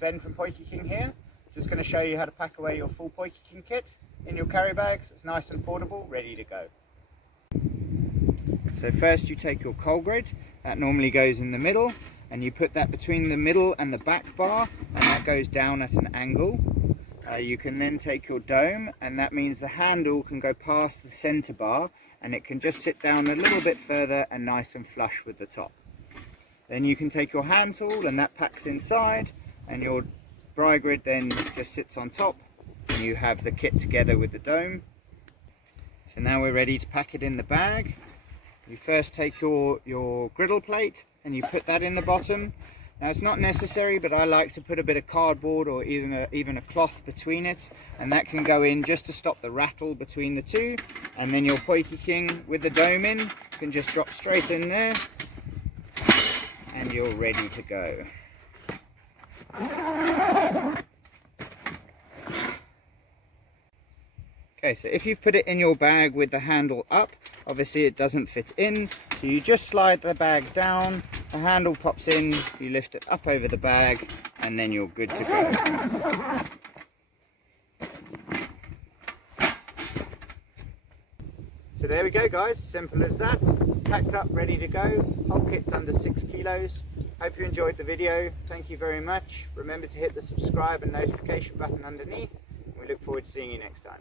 Ben from PotjieKing here. Just going to show you how to pack away your full PotjieKing kit in your carry bags. It's nice and portable, ready to go. So first you take your coal grid, that normally goes in the middle, and you put that between the middle and the back bar, and that goes down at an angle. You can then take your dome, and that means the handle can go past the center bar, and it can just sit down a little bit further and nice and flush with the top. Then you can take your hand tool, and that packs inside, and your bri grid then just sits on top, and you have the kit together with the dome. So now we're ready to pack it in the bag. You first take your griddle plate and you put that in the bottom. Now it's not necessary, but I like to put a bit of cardboard or even a cloth between it, and that can go in just to stop the rattle between the two. And then your PotjieKing with the dome in can just drop straight in there, and you're ready to go. Okay, so if you've put it in your bag with the handle up, obviously it doesn't fit in, so you just slide the bag down, the handle pops in, you lift it up over the bag, and then you're good to go. So there we go guys, simple as that. Packed up, ready to go. Whole kit's under 6 kilos. Hope you enjoyed the video. Thank you very much. Remember to hit the subscribe and notification button underneath. We look forward to seeing you next time.